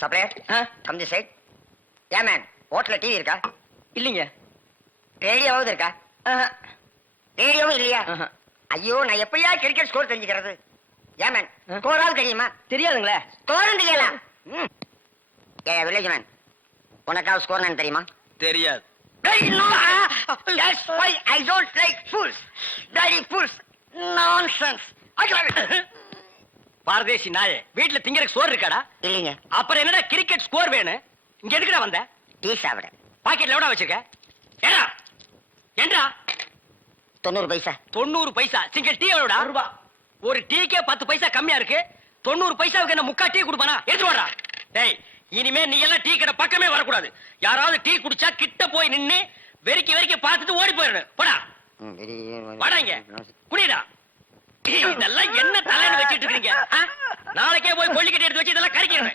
Supplier come the side. ஏன் man ஹோட்டல்ல TV இருக்கா? இல்லைங்க. ரேடியோவாவது இருக்கா? ரேடியோவும் இல்லையா? ஐயோ, நான் எப்படியா கிரிக்கெட் ஸ்கோர் தெரிஞ்சுக்கிறது? ஏன் மேன் ஸ்கோராவது தெரியுமா? தெரியாதுங்களே. ஸ்கோரும் தெரியலாம். ஏ வில்லேஜ் மேன், உனக்காவது ஸ்கோர் நான் தெரியுமா? தெரியாது. That's why I don't like fools. Bloody fools. Nonsense. பாரதேசி நாயே, வீட்டுல திங்கறதுக்கு சோறு இருக்காடா? இல்லைங்க. அப்புறம் என்னடா கிரிக்கெட் ஸ்கோர் வேணும்? இங்க எதுக்குடா வந்த? டீ சாப்பிட. பாக்கெட்ல எவ்வளவு வச்சிருக்க? ஏடா ஏண்டா 90 பைசா. 90 பைசா. Single tea எவ்வளவுடா? ரூபா. ஒரு டீக்கே 10 பைசா கம்மியா இருக்கு. 90 பைசாவுக்கு என்ன முக்கா டீ குடுப்பானா? எடுத்து வாடா. டேய், இனிமே நீ எல்லாம் டீ கடை பக்கமே வரக்கூடாது. யாராவது டீ குடிச்சா கிட்ட போய் நின்னு வெறிக்கி வெறிக்கி பார்த்துட்டு ஓடி போயிடணும். போடா வாடா, இங்க குடிடா. இதெல்லாம் என்ன தலைன்னு வச்சிட்டு இருக்கீங்க? நாளைக்கே போய் கொள்ளிக்கட்டி எடுத்து வச்சு இதெல்லாம் கறிக்கிறேன்.